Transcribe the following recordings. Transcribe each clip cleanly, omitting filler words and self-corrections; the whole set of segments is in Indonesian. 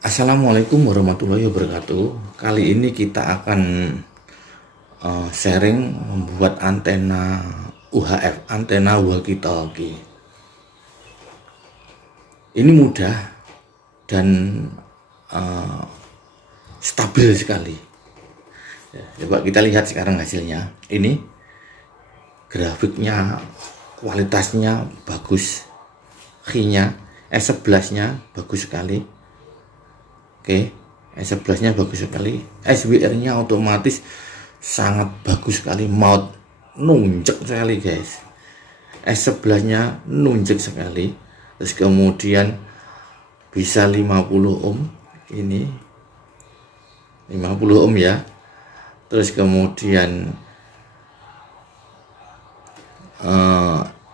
Assalamualaikum warahmatullahi wabarakatuh. Kali ini kita akan sharing membuat antena UHF, antena walkie talkie. Ini mudah dan stabil sekali. Coba kita lihat sekarang hasilnya. Ini grafiknya, kualitasnya bagus, key-nya, S11-nya bagus sekali. Oke, S11-nya bagus sekali, SWR-nya otomatis sangat bagus sekali, maut nunjuk sekali guys, S11-nya nunjuk sekali. Terus kemudian bisa 50 ohm, ini 50 ohm ya. Terus kemudian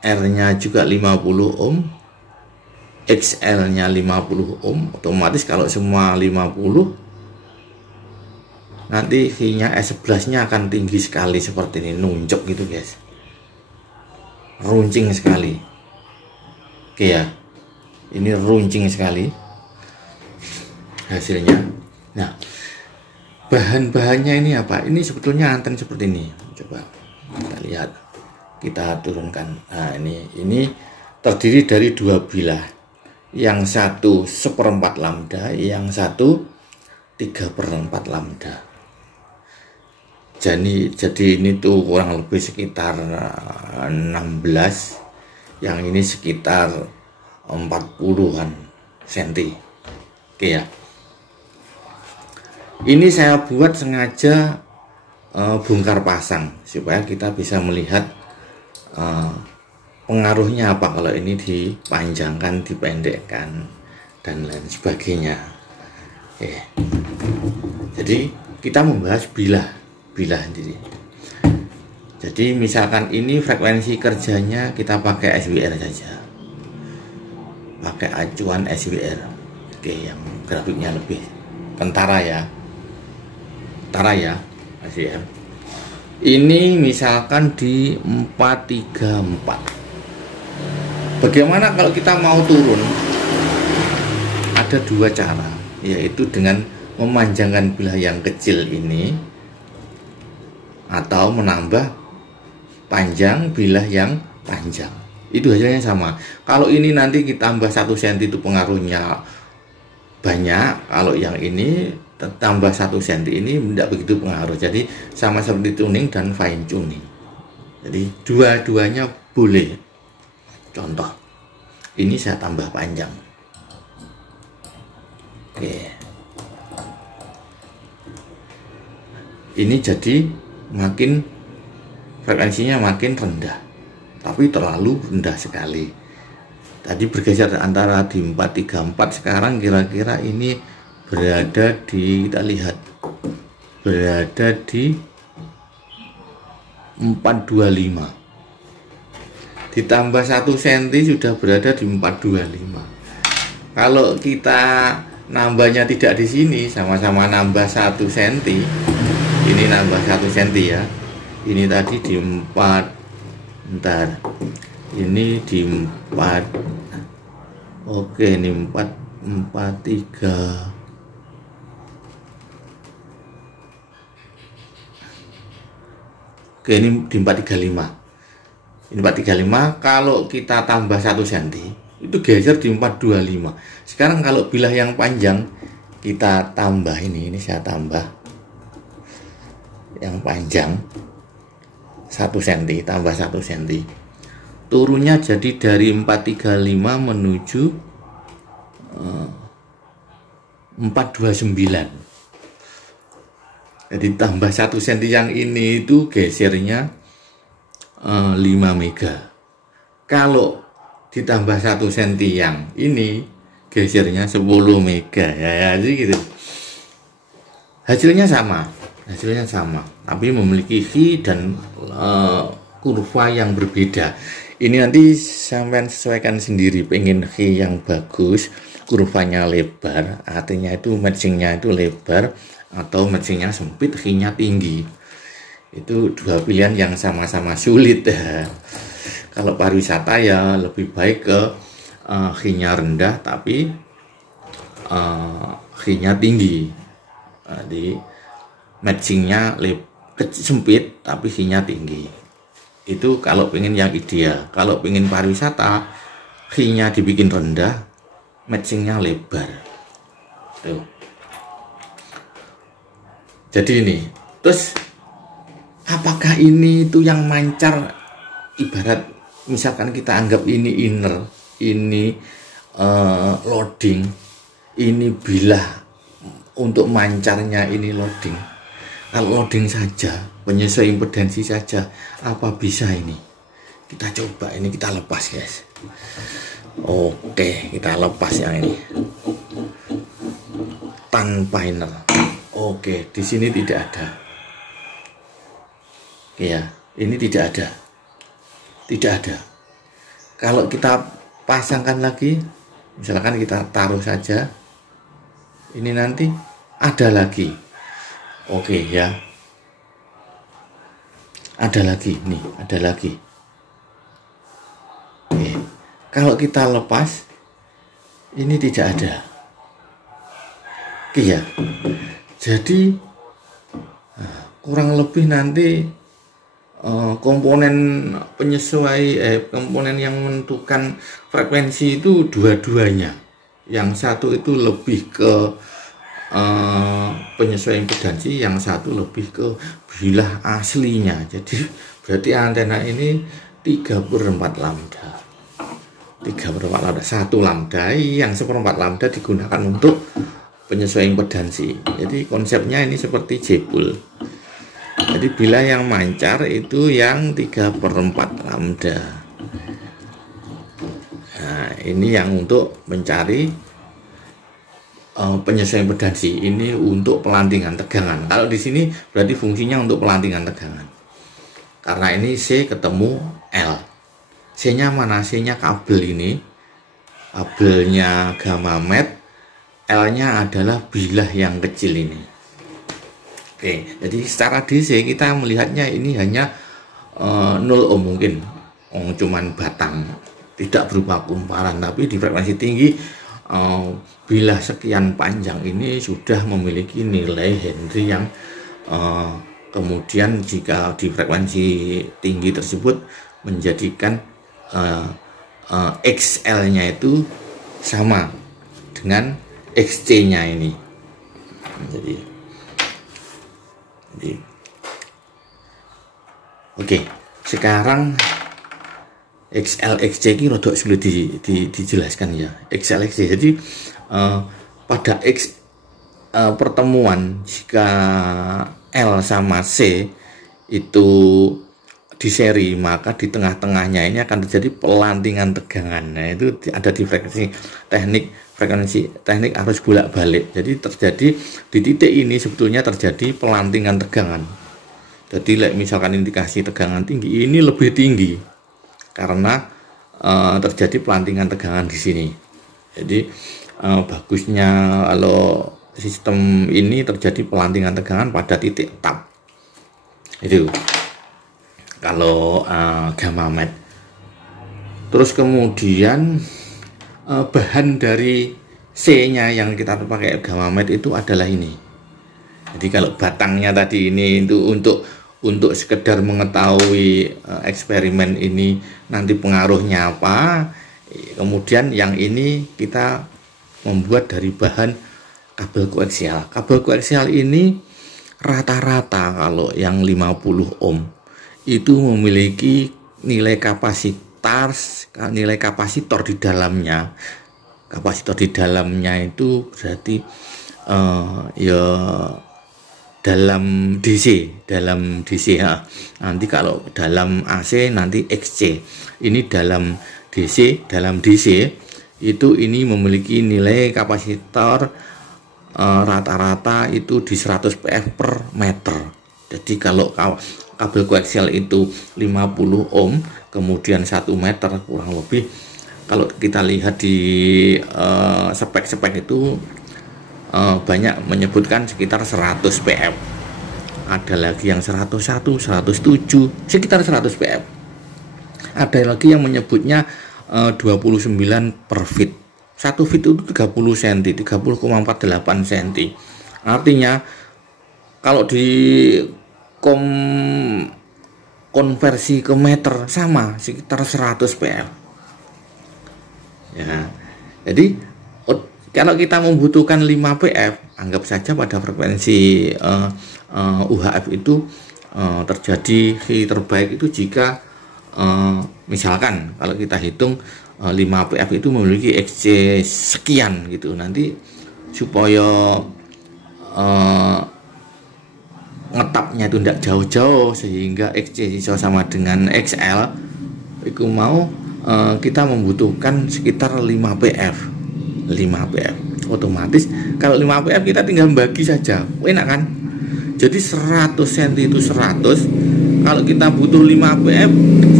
R-nya juga 50 ohm, XL-nya 50 ohm. Otomatis kalau semua 50, nanti key-nya S11-nya akan tinggi sekali seperti ini, nunjuk gitu guys, runcing sekali. Oke ya, ini runcing sekali hasilnya. Nah, bahan-bahannya ini apa? Ini sebetulnya anten seperti ini. Coba kita lihat, kita turunkan. Nah, ini terdiri dari dua bilah. Yang satu 1/4 lambda, yang satu 3/4 lambda. Jadi ini tuh kurang lebih sekitar 16, yang ini sekitar 40-an cm. Oke ya. Ini saya buat sengaja bongkar pasang supaya kita bisa melihat pengaruhnya apa kalau ini dipanjangkan, dipendekkan, dan lain sebagainya. Jadi kita membahas bilah sendiri. Jadi misalkan ini frekuensi kerjanya kita pakai SWR saja, pakai acuan SWR. Oke, yang grafiknya lebih kentara ya, SWR. Ini misalkan di 434. Bagaimana kalau kita mau turun? Ada dua cara, yaitu dengan memanjangkan bilah yang kecil ini atau menambah panjang bilah yang panjang. Itu hasilnya sama. Kalau ini nanti kita tambah 1 cm itu pengaruhnya banyak. Kalau yang ini tambah 1 cm ini tidak begitu pengaruh. Jadi sama seperti tuning dan fine tuning. Jadi dua-duanya boleh. Contoh, ini saya tambah panjang. Oke. Ini jadi makin frekuensinya makin rendah, tapi terlalu rendah sekali. Tadi bergeser antara di 434, sekarang kira-kira ini berada di, kita lihat, berada di 425. Ditambah 1 cm sudah berada di 425. Kalau kita nambahnya tidak di sini, sama-sama nambah 1 cm. Ini nambah 1 cm ya. Ini tadi di 4. Bentar. Ini di 4. Oke, ini 443. Oke, ini di 435. Ini 435. Kalau kita tambah 1 cm itu geser di 425. Sekarang kalau bilah yang panjang kita tambah, ini saya tambah yang panjang 1 cm, tambah 1 cm, turunnya jadi dari 435 menuju 429. Jadi tambah 1 cm yang ini itu gesernya 5 mega. Kalau ditambah 1 cm yang ini gesernya 10 mega ya, jadi gitu. Hasilnya sama, tapi memiliki key dan kurva yang berbeda. Ini nanti sampai sesuaikan sendiri. Pengen key yang bagus, kurvanya lebar, artinya itu matchingnya itu lebar, atau matchingnya sempit, key-nya tinggi. Itu dua pilihan yang sama-sama sulit. Kalau pariwisata ya lebih baik ke key-nya rendah tapi H-nya tinggi. Jadi matchingnya sempit tapi H-nya tinggi. Itu kalau pengen yang ideal. Kalau pengen pariwisata, H-nya dibikin rendah, matchingnya lebar. Tuh. Jadi ini, terus apakah ini itu yang mancar? Ibarat misalkan kita anggap ini inner, ini loading, ini bilah untuk mancarnya ini loading. Kalau loading saja, penyesuaian impedansi saja, apa bisa ini? Kita coba, ini kita lepas guys. Oke, kita lepas yang ini tanpa inner. Oke, di sini tidak ada. Ya, ini tidak ada. Tidak ada. Kalau kita pasangkan lagi, misalkan kita taruh saja, ini nanti ada lagi. Oke ya, ada lagi nih, ada lagi. Oke. Kalau kita lepas, ini tidak ada. Oke ya, jadi kurang lebih nanti komponen penyesuai komponen yang menentukan frekuensi itu dua-duanya. Yang satu itu lebih ke penyesuaian impedansi, yang satu lebih ke bilah aslinya. Jadi berarti antena ini 3/4 lambda. 3/4 lambda, 1 lambda yang 1/4 lambda digunakan untuk penyesuaian impedansi. Jadi konsepnya ini seperti jebul. Jadi bila yang mancar itu yang 3/4 lambda. Nah, ini yang untuk mencari penyesuaian impedansi. Ini untuk pelantingan tegangan. Kalau di sini berarti fungsinya untuk pelantingan tegangan. Karena ini C ketemu L. C-nya mana? C-nya kabel ini. Kabelnya gamma med. L-nya adalah bilah yang kecil ini. Oke, jadi secara DC kita melihatnya ini hanya 0 ohm mungkin. Cuman batang. Tidak berupa kumparan, tapi di frekuensi tinggi bilah sekian panjang ini sudah memiliki nilai Henry yang kemudian jika di frekuensi tinggi tersebut menjadikan XL-nya itu sama dengan XC-nya ini. Jadi oke, sekarang XL XC ini rodok sulit dijelaskan ya. XL XC. Jadi pada pertemuan jika L sama C itu di seri, maka di tengah-tengahnya ini akan terjadi pelantingan tegangan. Nah, itu ada di frekuensi teknik arus bolak-balik. Jadi terjadi di titik ini sebetulnya terjadi pelantingan tegangan. Jadi misalkan indikasi tegangan tinggi, ini lebih tinggi karena terjadi pelantingan tegangan di sini. Jadi bagusnya kalau sistem ini terjadi pelantingan tegangan pada titik tap. Itu kalau gamma med. Terus kemudian bahan dari C-nya yang kita pakai gamma med itu adalah ini. Jadi kalau batangnya tadi ini itu untuk sekedar mengetahui eksperimen ini nanti pengaruhnya apa. Kemudian yang ini kita membuat dari bahan kabel koaksial. Kabel koaksial ini rata-rata kalau yang 50 ohm itu memiliki nilai kapasitor di dalamnya. Kapasitor di dalamnya itu berarti ya dalam DC ya. Nanti kalau dalam AC nanti XC. Ini dalam DC itu ini memiliki nilai kapasitor rata-rata itu di 100 PF per meter. Jadi kalau kabel koaksial itu 50 ohm kemudian 1 meter kurang lebih, kalau kita lihat di spek-spek itu banyak menyebutkan sekitar 100 PF. Ada lagi yang 101, 107, sekitar 100 PF. Ada lagi yang menyebutnya 29 per feet. 1 feet itu 30 cm, 30,48 cm. Artinya kalau di konversi ke meter sama sekitar 100 PF. Ya. Jadi kalau kita membutuhkan 5 PF, anggap saja pada frekuensi UHF itu terjadi Hi terbaik itu jika misalkan kalau kita hitung 5 PF itu memiliki XC sekian gitu. Nanti supaya ngetapnya itu tidak jauh-jauh sehingga XC sama dengan XL itu mau kita membutuhkan sekitar 5 PF. Otomatis kalau 5 PF kita tinggal bagi saja, enak kan? Jadi 100 cm itu 100. Kalau kita butuh 5 PF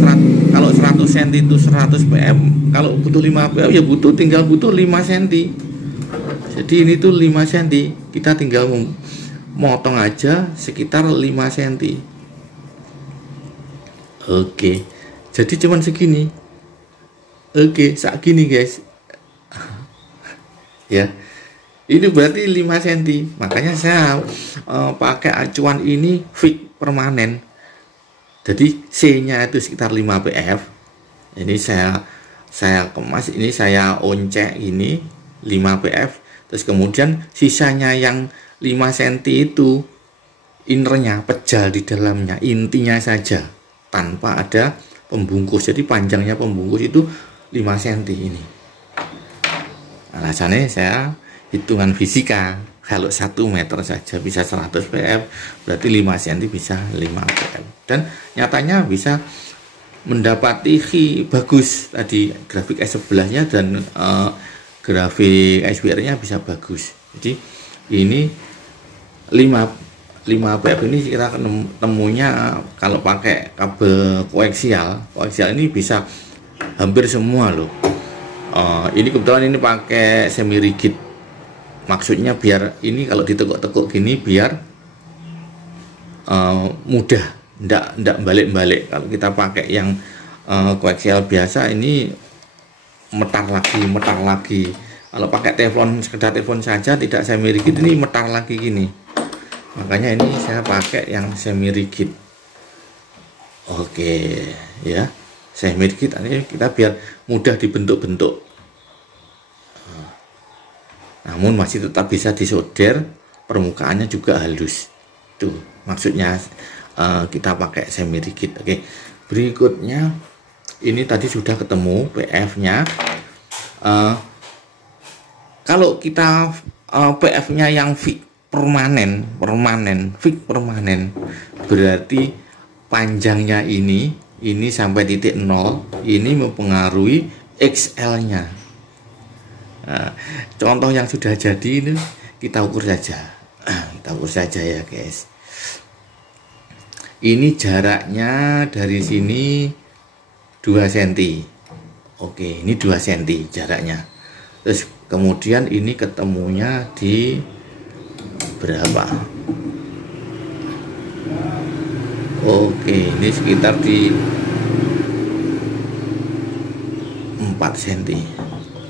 100, kalau 100 cm itu 100 PF, kalau butuh 5 PF ya tinggal butuh 5 cm. Jadi ini tuh 5 cm, kita tinggal motong aja sekitar 5 cm. Oke, jadi cuman segini. Oke, saat gini guys. Ya, ini berarti 5 cm. Makanya saya pakai acuan ini fix permanen. Jadi C nya itu sekitar 5 PF. Ini saya kemas, ini saya oncek ini 5 PF. Terus kemudian sisanya yang 5 cm itu innernya, pejal di dalamnya, intinya saja tanpa ada pembungkus. Jadi panjangnya pembungkus itu 5 cm ini. Alasannya saya hitungan fisika, kalau 1 meter saja bisa 100 PF, berarti 5 cm bisa 5 PF. Dan nyatanya bisa mendapati Hi bagus tadi, grafik S sebelahnya dan grafik SBR nya bisa bagus. Jadi ini 5 PF ini kita temunya kalau pakai kabel koaksial ini bisa hampir semua loh. Ini kebetulan ini pakai semi rigid, maksudnya biar ini kalau ditekuk-tekuk gini biar mudah, ndak balik-balik. Kalau kita pakai yang koaksial biasa ini metar lagi. Kalau pakai teflon, sekedar teflon saja tidak semi rigid, ini metar lagi gini. Makanya ini saya pakai yang semi rigid. Oke ya, semi rigid ini kita biar mudah dibentuk-bentuk. Namun masih tetap bisa disolder, permukaannya juga halus. Tuh maksudnya kita pakai semi rigid. Oke, berikutnya ini tadi sudah ketemu PF-nya. Kalau kita PF-nya yang fix permanen, fix permanen, berarti panjangnya ini sampai titik 0 ini mempengaruhi XL-nya. Nah, contoh yang sudah jadi ini kita ukur saja. Kita ukur saja ya guys. Ini jaraknya dari sini 2 cm. Oke, ini 2 cm jaraknya. Terus kemudian ini ketemunya di berapa? Oke, ini sekitar di 4 cm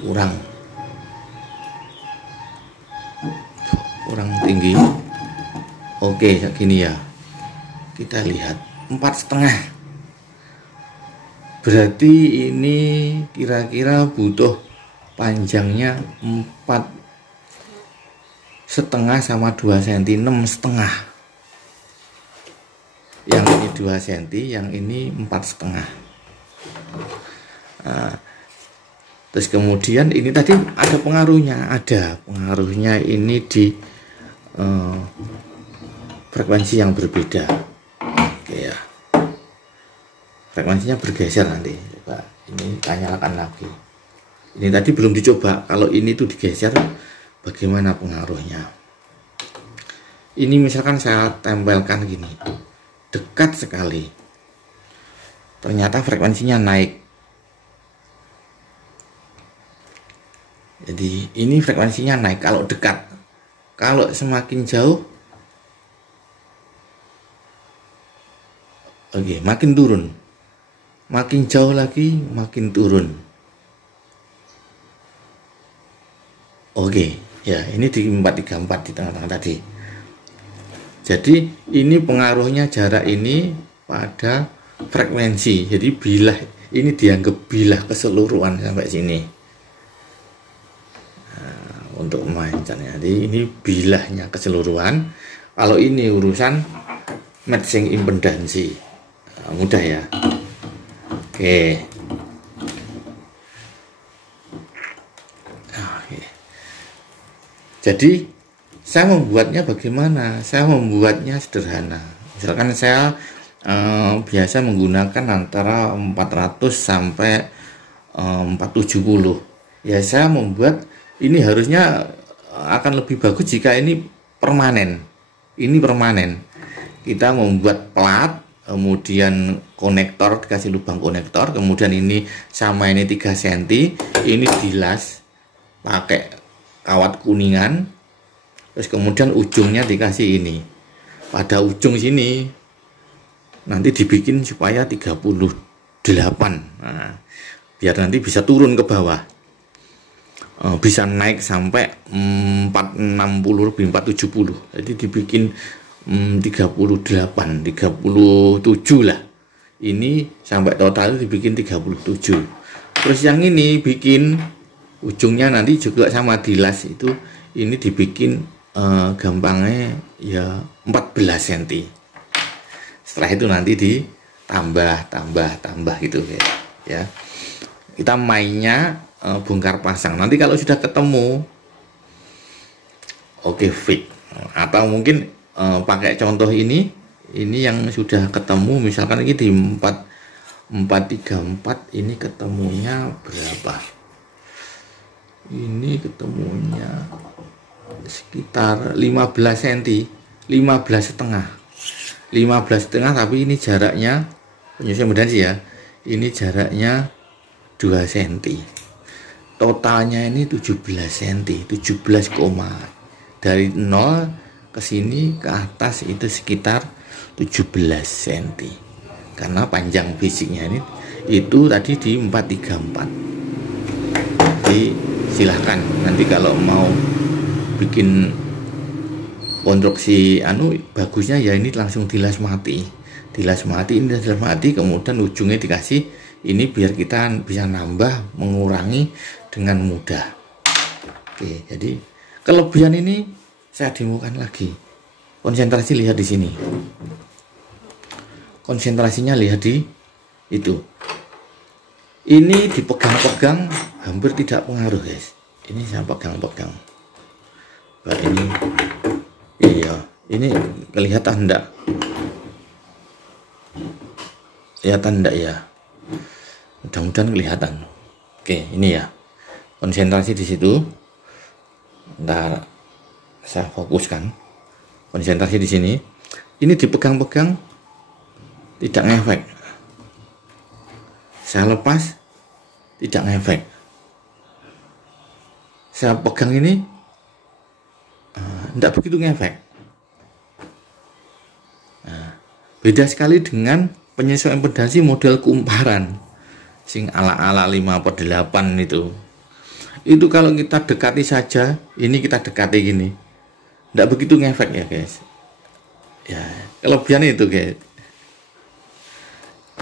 kurang tinggi. Oke, gini ya, kita lihat 4,5. berarti ini kira-kira butuh panjangnya 4,5 sama 2 cm, 6,5. Yang ini 2 cm, yang ini 4,5. Nah, terus kemudian ini tadi ada pengaruhnya, ini di frekuensi yang berbeda. Oke ya, frekuensinya bergeser nanti. Coba ini kita nyalakan lagi. Ini tadi belum dicoba, kalau ini tuh digeser bagaimana pengaruhnya. Ini misalkan saya tempelkan gini, dekat sekali, ternyata frekuensinya naik. Jadi ini frekuensinya naik kalau dekat. Kalau semakin jauh, oke, makin turun. Makin jauh lagi makin turun. Oke, ya ini di 434 di tengah-tengah tadi. Jadi ini pengaruhnya jarak ini pada frekuensi. Jadi bilah ini dianggap bilah keseluruhan sampai sini. Nah, untuk memainkannya, jadi ini bilahnya keseluruhan. Kalau ini urusan matching impedansi, mudah ya. Oke. Jadi saya membuatnya bagaimana? Saya membuatnya sederhana. Misalkan saya biasa menggunakan antara 400 sampai 470. Ya saya membuat ini harusnya akan lebih bagus jika ini permanen. Ini permanen. Kita membuat plat, kemudian konektor, dikasih lubang konektor, kemudian ini sama ini 3 cm, ini dilas pakai kawat kuningan, terus kemudian ujungnya dikasih ini. Pada ujung sini nanti dibikin supaya 38. Nah, biar nanti bisa turun ke bawah. Bisa naik sampai 460 lebih 470. Jadi dibikin 38, 37 lah. Ini sampai total dibikin 37. Terus yang ini bikin ujungnya nanti juga sama dilas itu, ini dibikin gampangnya ya 14 cm. Setelah itu nanti ditambah gitu ya. Kita mainnya bongkar pasang. Nanti kalau sudah ketemu, oke, fit. Atau mungkin pakai contoh ini yang sudah ketemu, misalkan ini di 434, ini ketemunya berapa? Ini ketemunya sekitar 15 cm, 15,5 tapi ini jaraknya penyesuaian impedansi ya, ini jaraknya 2 cm, totalnya ini 17 cm, 17, dari 0 ke sini ke atas itu sekitar 17 cm, karena panjang fisiknya ini itu tadi di 434. Jadi silahkan nanti kalau mau bikin konstruksi bagusnya ya ini langsung dilas mati, ini dilas mati, kemudian ujungnya dikasih ini biar kita bisa nambah mengurangi dengan mudah. Oke, jadi kelebihan ini saya demokan lagi. Konsentrasi lihat di sini, konsentrasinya lihat di itu. Ini dipegang-pegang hampir tidak pengaruh guys. Ini saya pegang-pegang. Nah, ini iya, ini kelihatan enggak? Kelihatan enggak ya? Mudah-mudahan kelihatan. Oke, ini ya. Konsentrasi di situ. Ntar saya fokuskan. Konsentrasi di sini. Ini dipegang-pegang tidak ngefek. Saya lepas tidak ngefek. Saya pegang ini tidak begitu ngefek. Nah, beda sekali dengan penyesuaian impedansi model kumparan sing ala-ala 5/8 itu. Itu kalau kita dekati saja, ini kita dekati gini, tidak begitu ngefek ya guys. Ya, kelebihan itu guys.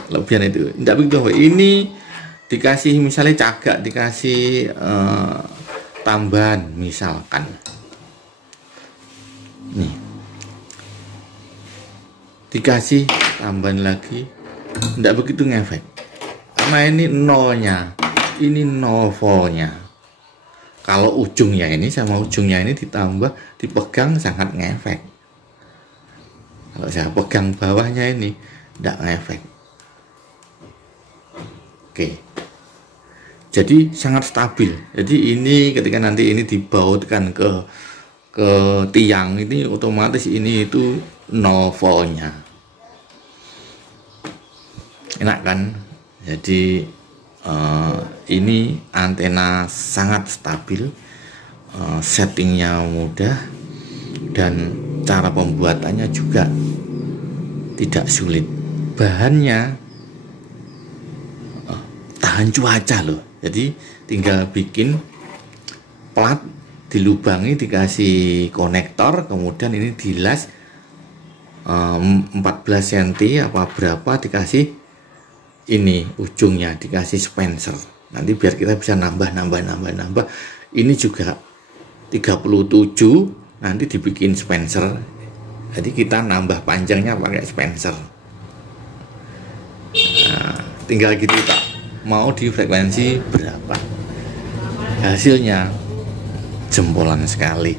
Kelebihan itu tidak begitu. Ini dikasih misalnya cagak, dikasih tambahan misalkan nih, dikasih tambahan lagi tidak begitu ngefek karena ini nolnya, ini 0 voltnya. Kalau ujungnya ini sama ujungnya ini ditambah, dipegang sangat ngefek. Kalau saya pegang bawahnya ini tidak ngefek. Oke, jadi sangat stabil. Jadi ini ketika nanti ini dibautkan ke tiang, ini otomatis ini itu 0 voltnya. Enak kan? Jadi ini antena sangat stabil, settingnya mudah, dan cara pembuatannya juga tidak sulit. Bahannya tahan cuaca loh. Jadi tinggal bikin plat, dilubangi, dikasih konektor, kemudian ini dilas 14 cm apa berapa, dikasih ini ujungnya, dikasih spencer. Nanti biar kita bisa nambah. Ini juga 37, nanti dibikin spencer. Jadi kita nambah panjangnya pakai spencer. Nah, tinggal gitu tak mau di frekuensi berapa. Hasilnya jempolan sekali.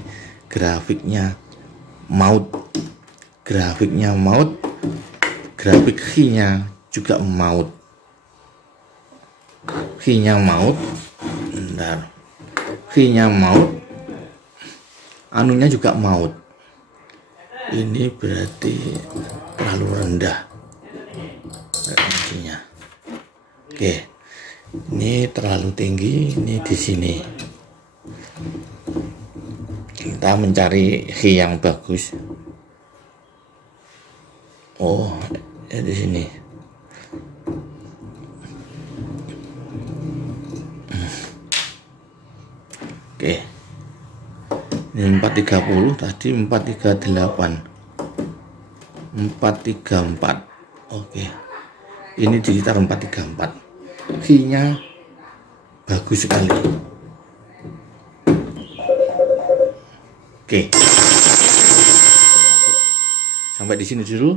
Grafiknya maut, grafik key-nya juga maut. Key-nya maut, bentar. Key-nya maut, anunya juga maut. Ini berarti terlalu rendah frekuensinya. Oke, ini terlalu tinggi, ini di sini. Kita mencari key yang bagus. Oh, ya di sini. Oke. Ini 430, tadi 438. 434. Oke. Ini di sekitar 434. Key-nya bagus sekali. Oke. Sampai di sini dulu.